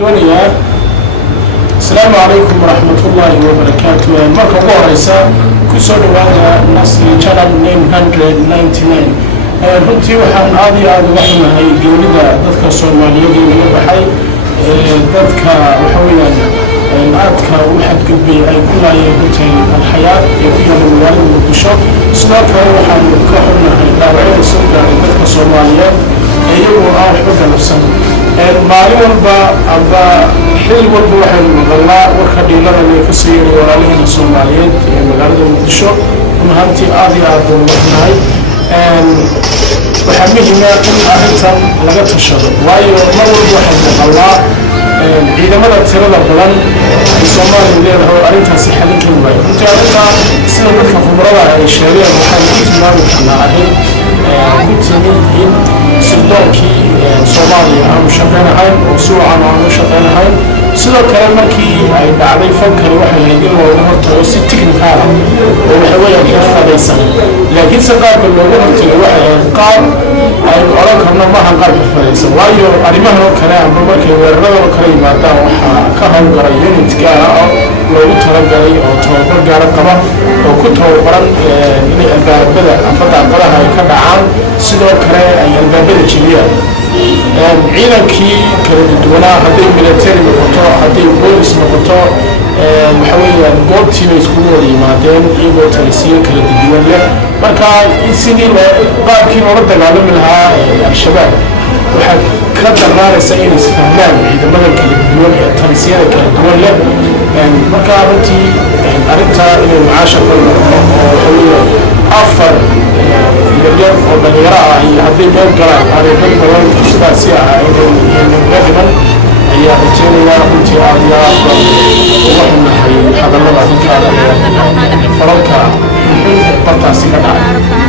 دنيا السلام عليكم ورحمة الله وبركاته. مركب ورئيسة كسر هذا نصر channel 999. runtii waxaan aad iyo aad uga xumahay geerida dadka Soomaaliyeed ee baxay dadka waxa weeyaan aadka u xadgudbay ay ku laayeen hotel Al-Hayat ee ku yaalla magaalada Muqdisho. sidoo kale waxaan ka xumahay dhaawacyada soo gaaray dadka Soomaaliyeed iyagoo aan waxba galabsan maalin walba aba xilli walba waxaan maqalnaa warka dhiilada ee ka soo yeeray walaalaheena Soomaaliyeed ee magaalada Muqdisho. runtii aad iyo aad uga xumahay waxaa muhiim ah in arrintan laga tashado waayo mar walba waxay maqalnaa ciidamada tirada badan ee Soomaaliya leedahay arrintaasi xalin kari waayo. runtii arrintaa sida dadka khibrada ay sheegeen waxaan ku tilmaami karnaa arrin ku timid in sirdoonkii Soomaaliya aanu shaqaynahayn oo si wacan aanu shaqaynahayn. sidoo kale markii ay dhacday fankani waxay ahayd in looga hortago si technical ah oo waxa weeyaan xirfadaysan laakiin se qaabka looga hortago waxay ahayd qaab aynu odhan karno maaha qaab xirfadaysan waayo arrimahan oo kale amba markay weerarada oo kale yimaadaan waxaa ka howlgalay unit gaar ah oo loogu talagalay oo tababar gaara qaba oo ku tababaran inay albaabada amba daaqadaha ay ka dhacaan sidoo kale ay albaabada jebiyaan. ciidankii kala duwanaa hadday military noqoto hadday boolis noqoto waxa weeyaan goobtii bay iskugu wada yimaadeen iyagoo talisiyo kala duwan leh. marka sidii qaabkii loola dagaalami lahaa al-shabaab waxaa ka darnaanaysa inay isfahmaan ciidamada kala duwan ee talisiyada kala duwan leh. marka runtii arrintaa inay macaasha ka noqoto oo waxa weeyaan afar yaryar oo dhalinyaro ah iyo hadday meel galaan adeegad badan sidaasi ah inay dhiman ayaa rajeynayaa. runtii aad iyo aad uga xunahay hadallada ninkaada ee falalka bartaasi ka dhacay.